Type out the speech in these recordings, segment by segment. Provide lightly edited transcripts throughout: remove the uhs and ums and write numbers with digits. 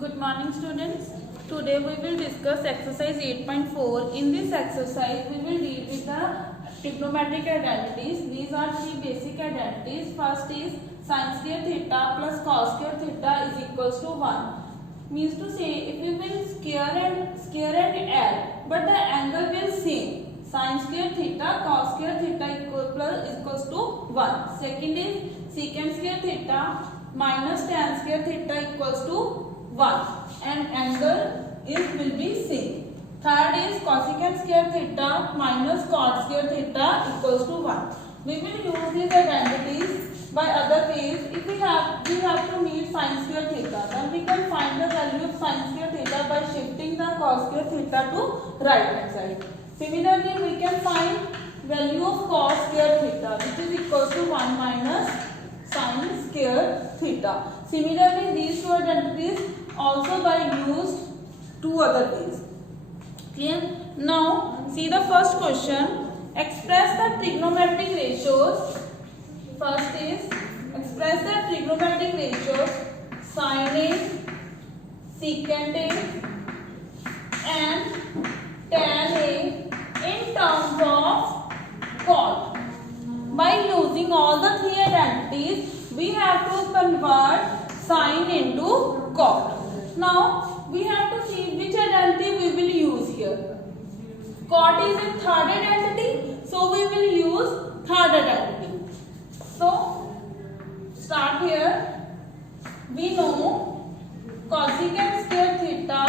Good morning students. Today we will discuss exercise 8.4. In this exercise we will deal with the trigonometric identities. These are three basic identities. First is sin square theta plus cos square theta is equals to 1. Means to say if we will square and add but the angle will same. Sin square theta cos square theta equals to 1. Second is secant square theta minus tan square theta equals to 1 and angle will be same. Third is cosecant square theta minus cot square theta equals to 1. We will use these identities by other ways. If we have to meet sin square theta, then we can find the value of sin square theta by shifting the cos square theta to right hand side. Similarly, we can find value of cos square theta which is equals to 1 minus sin square theta. Similarly, these two identities also by used two other ways. Clear? Now, see the first question. Express the trigonometric ratios. First is express the trigonometric ratios sin A, secant A and tan A in terms of cot. By using all the three identities, we have to convert sin into cot. Now, we have to see which identity we will use here. Cot is a third identity, so we will use third identity. So, start here. We know cosecant square theta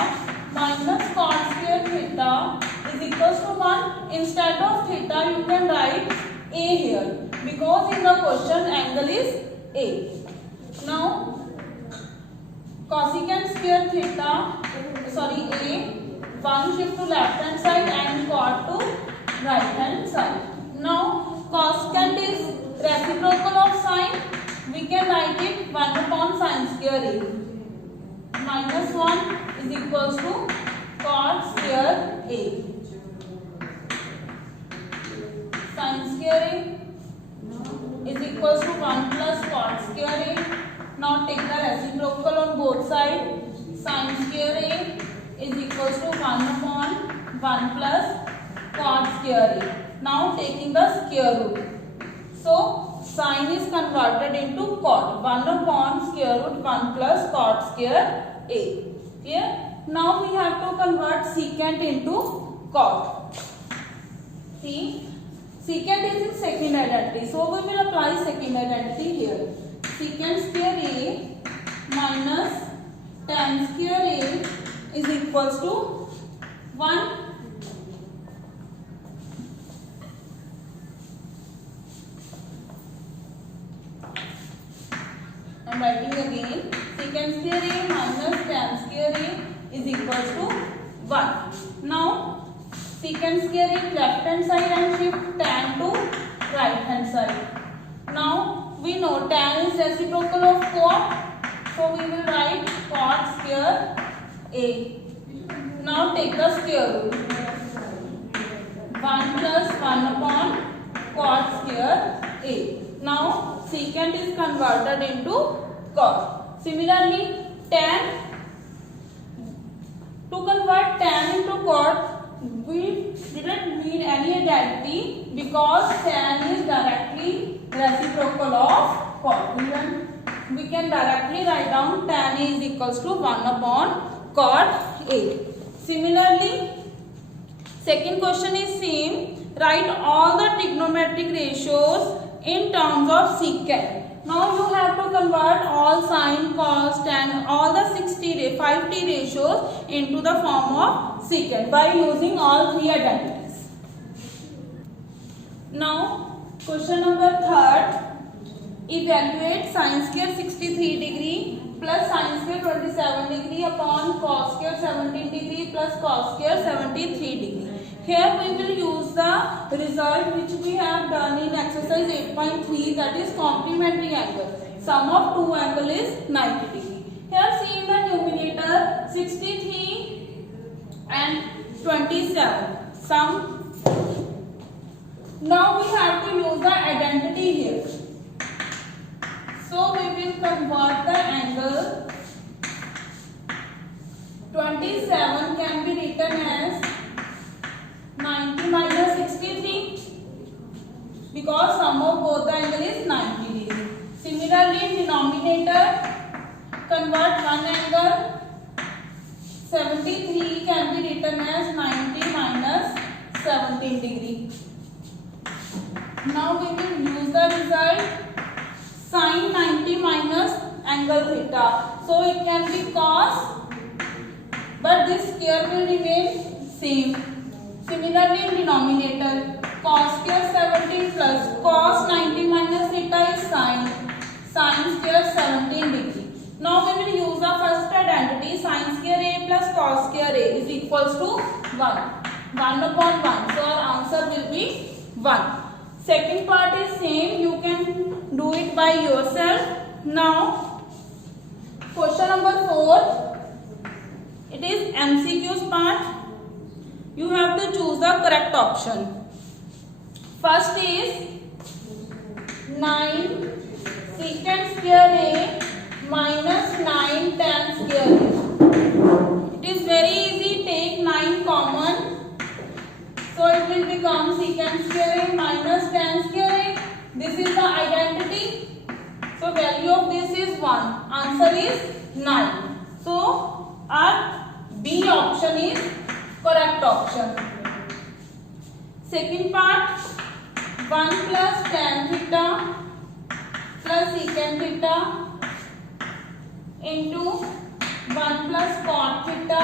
minus cot square theta is equals to 1. Instead of theta, you can write A here because in the question angle is A. Now, cosecant square theta, A, 1 shift to left hand side and cot to right hand side. Now, cosecant is reciprocal of sine. We can write it 1 upon sin square A. Minus 1 is equals to cot square A. Sin square A is equals to 1 plus cot square A. Now take the reciprocal on both sides. Sin square A is equals to 1 upon 1 plus cot square A. Now taking the square root. So sin is converted into cot. 1 upon square root 1 plus cot square A. Clear? Now we have to convert secant into cot. See, secant is in second identity. So we will apply second identity here. Secant square A minus tan square A is equals to 1. I am writing again. Secant square A minus tan square A is equals to 1. Now, secant square A left hand side and shift tan to right hand side. Now, we know tan is reciprocal of cot, so we will write cot square A. Now take the square root. 1 plus 1 upon cot square A. Now secant is converted into cot. Similarly, tan. To convert tan into cot, we didn't need any identity because tan is directly reciprocal of cot. We can directly write down tan A is equals to 1 upon cot A. Similarly, second question is same. Write all the trigonometric ratios in terms of secant. Now you have to convert all sin, cos, tan, all the 5t ratios into the form of secant by using all three identities. Now, question number 3. Evaluate sin square 63 degree plus sin square 27 degree upon cos square 17 degree plus cos square 73 degree. Here we will use the result which we have done in exercise 8.3, that is complementary angle. Sum of two angle is 90 degree. Here see in the numerator 63 and 27. Sum. Now we have to use the identity here. So we will convert the angle 73 can be written as 90 minus 17 degree. Now we will use the result sin 90 minus angle theta. So it can be cos, but this square will remain same. Similarly in denominator, cos square 17 plus cos 90 minus theta is sin square 17 degree. Now we will use the first identity, sin square a plus cos square a is equals to 1. 1 upon 1. So our answer will be 1. Second part is same. You can do it by yourself. Now, question number 4. It is MCQ's part. You have to choose the correct option. First is 9 secant square a minus 9 tan square a. It is very easy. Take 9 common. So it will become secant square a minus tan square a. This is the identity. So value of this is 1. Answer is 9. So our B option is correct option. Second part, 1 plus tan theta plus secant theta into 1 plus cot theta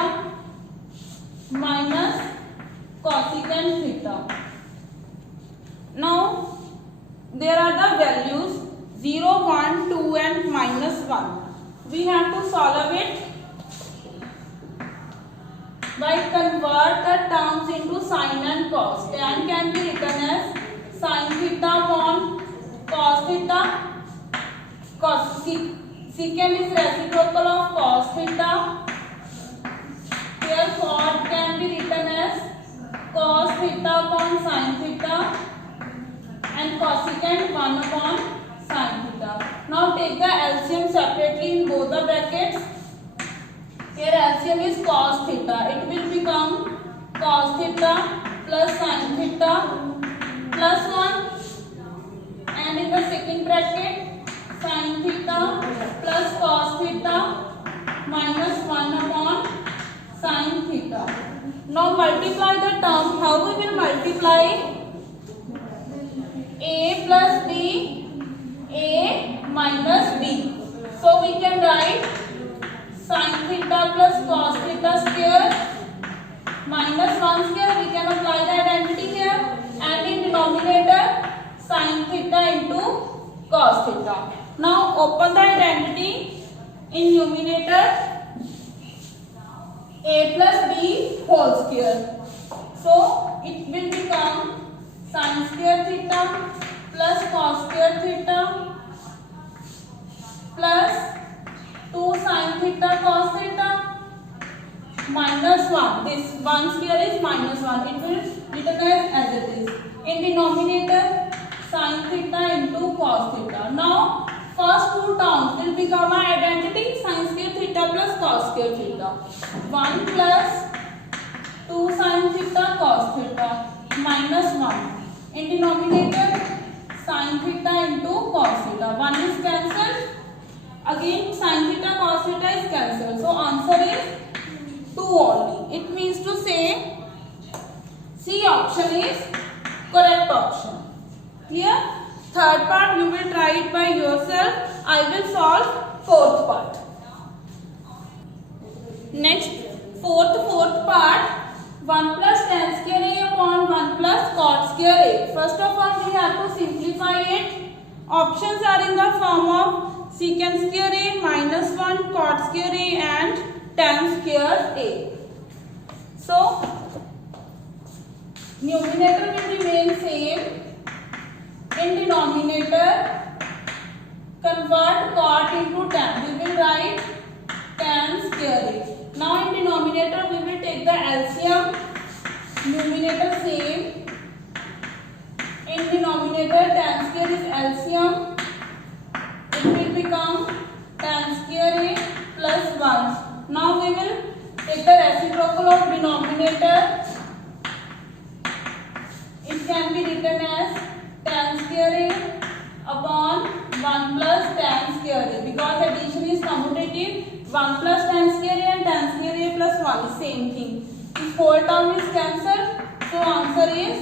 minus cosecant theta. Now there are the values 0, 1, 2 and minus 1. We have to solve it by convert the terms into sin and cos. Tan can be written as sin theta upon cos theta. Secant is reciprocal of cos theta. Here cot can be written as cos theta upon sin theta and cosecant 1 upon sin theta. Now take the LCM separately in both the brackets. Here LCM is cos theta. It will become cos theta plus sin theta plus 1, and in the second bracket sin theta plus cos theta minus 1 upon sin theta. Now multiply the term. How we will multiply? A plus B, A minus B. So we can write sin theta plus cos theta square minus 1 square. We can apply the identity here, and in denominator sin theta into cos theta. Now open the identity. In numerator a plus b whole square. So it will become sin square theta plus cos square theta plus 2 sin theta cos theta minus 1. This 1 square is minus 1. It will written as it is. In denominator sin theta into cos theta. Now first two terms will become our identity, sin square theta plus cos square theta. 1 plus 2 sin theta cos theta minus 1. In denominator sin theta into cos theta. 1 is cancelled. Again sin theta cos theta is cancelled. So answer is 2 only. It means to say C option is correct option. Here third part you will try it by yourself. I will solve fourth part. Next fourth part, 1 plus tan square a upon 1 plus cot square a. First of all we have to simplify it. Options are in the form of secant square a minus 1, cot square a and tan square a. So numerator will remain same. In denominator convert cot into tan. We will write tan square a. Now in denominator we will take the LCM. Numerator same. In denominator tan square is LCM. It will become tan square a plus 1. Now we will take the reciprocal of denominator. It can be written as tan square a upon 1 plus tan square a. Because addition is commutative, 1 1 plus tan square a and tan square a plus 1 is same thing. This whole term is cancelled. So answer is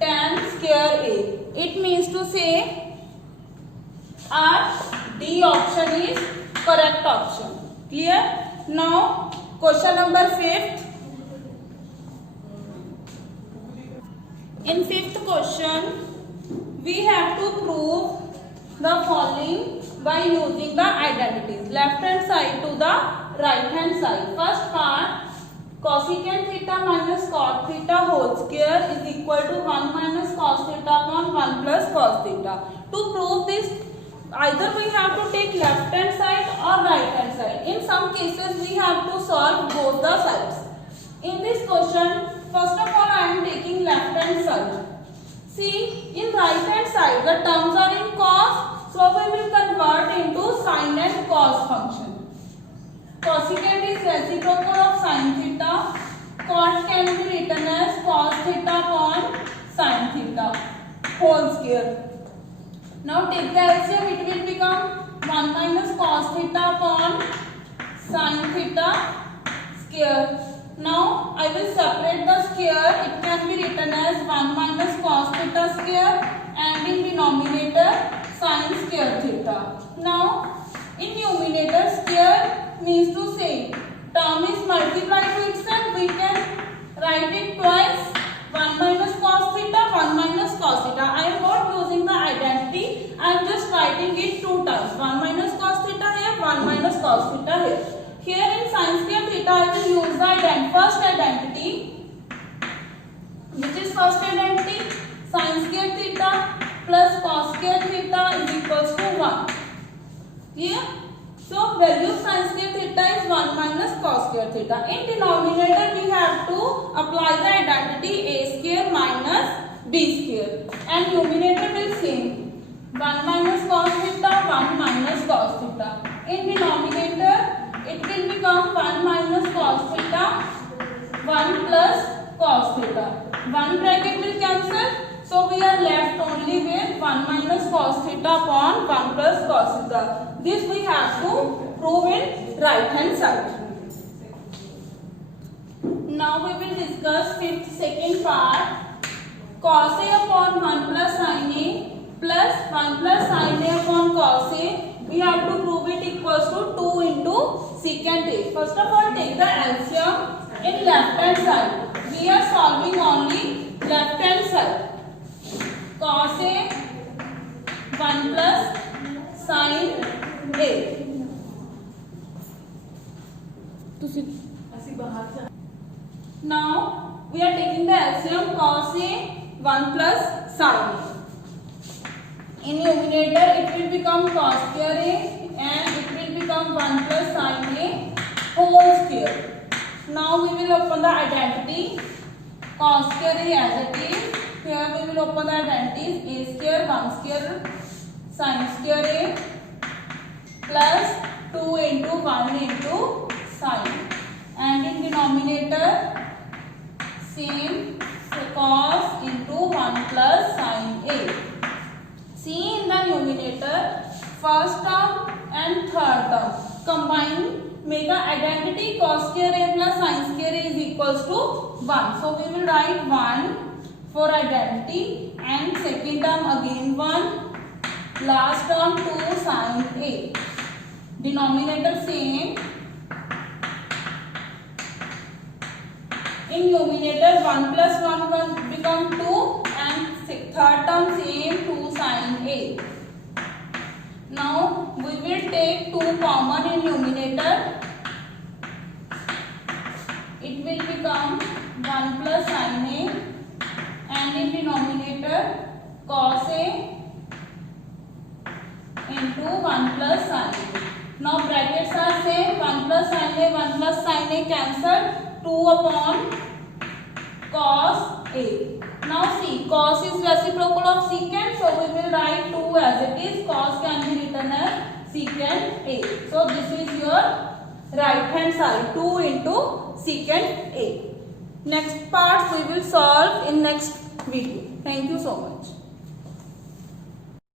tan square a. It means to say our D option is correct option. Clear? Now question number 5th. In 5th question, we have to prove the following by using the identities. Left hand side to the right hand side. First part, cosecant theta minus cot theta whole square is equal to 1 minus cos theta upon 1 plus cos theta. To prove this, either we have to take left hand side or right hand side. In some cases, we have to solve both the sides. In this question, first of all, I am taking left hand side. See, in right hand side, the terms are in cos, so we will convert into sin and cos function. Cosecant is reciprocal of sin theta. Cot can be written as cos theta upon sin theta whole square. Now take the LCM, it will become 1 minus cos theta upon sin theta square. Now I will separate the square. It can be written as 1 minus cos theta square and in denominator sin square theta. Now in numerator square means to say term is multiplied to itself. We can write it twice. 1 minus cos theta, 1 minus cos theta. I am not using the identity. I am just writing it 2 times. 1 minus cos theta here, 1 minus cos theta here. Here in sin square theta, I will use the first identity. Which is first identity? Sin square theta plus cos square theta is equals to 1. Here, so value of sin square theta is 1 minus cos square theta. In denominator, we have to apply the identity a square minus b square, and numerator will same 1 minus cos theta, 1 minus cos theta. In denominator, it will become 1 minus cos theta, 1 plus cos theta. 1 bracket will cancel, so we are left only with 1 minus cos theta upon 1 plus cos theta. This we have to prove in right hand side. Now we will discuss second part. Cos a upon 1 plus sin a plus 1 plus sin a upon cos a. We have to prove it equals to 2 into secant a. First of all, take the LCM in left hand side. We are solving only left hand side. Cos a 1 plus sin a. Now we are taking the LCM cos a 1 plus sin a. In numerator, it will become cos square a and it will become 1 plus sin a whole square. Now we will open the identity. Cos square a as it is. Here we will open the identities a square 1 square sin square a plus 2 into 1 into sin, and in denominator same, so cos into 1 plus sin a. See, in the numerator, first term and third term combine, make an identity. Cos square a plus sin square a is equals to 1. So we will write 1 for identity, and second term again 1, last term 2 sin a. Denominator same. In numerator 1 plus 1 become 2, and third term same 2 sin a. Now we will take 2 common in numerator. It will become 1 plus sin a, and in denominator cos a into 1 plus sin a. Now brackets are same, 1 plus sin a, 1 plus sin a cancelled, 2 upon cos a. Now see, cos is reciprocal of secant, so we will write 2 as it is. Cos can be written as secant a. So this is your right hand side, 2 into secant a. Next part we will solve in next video. Thank you so much.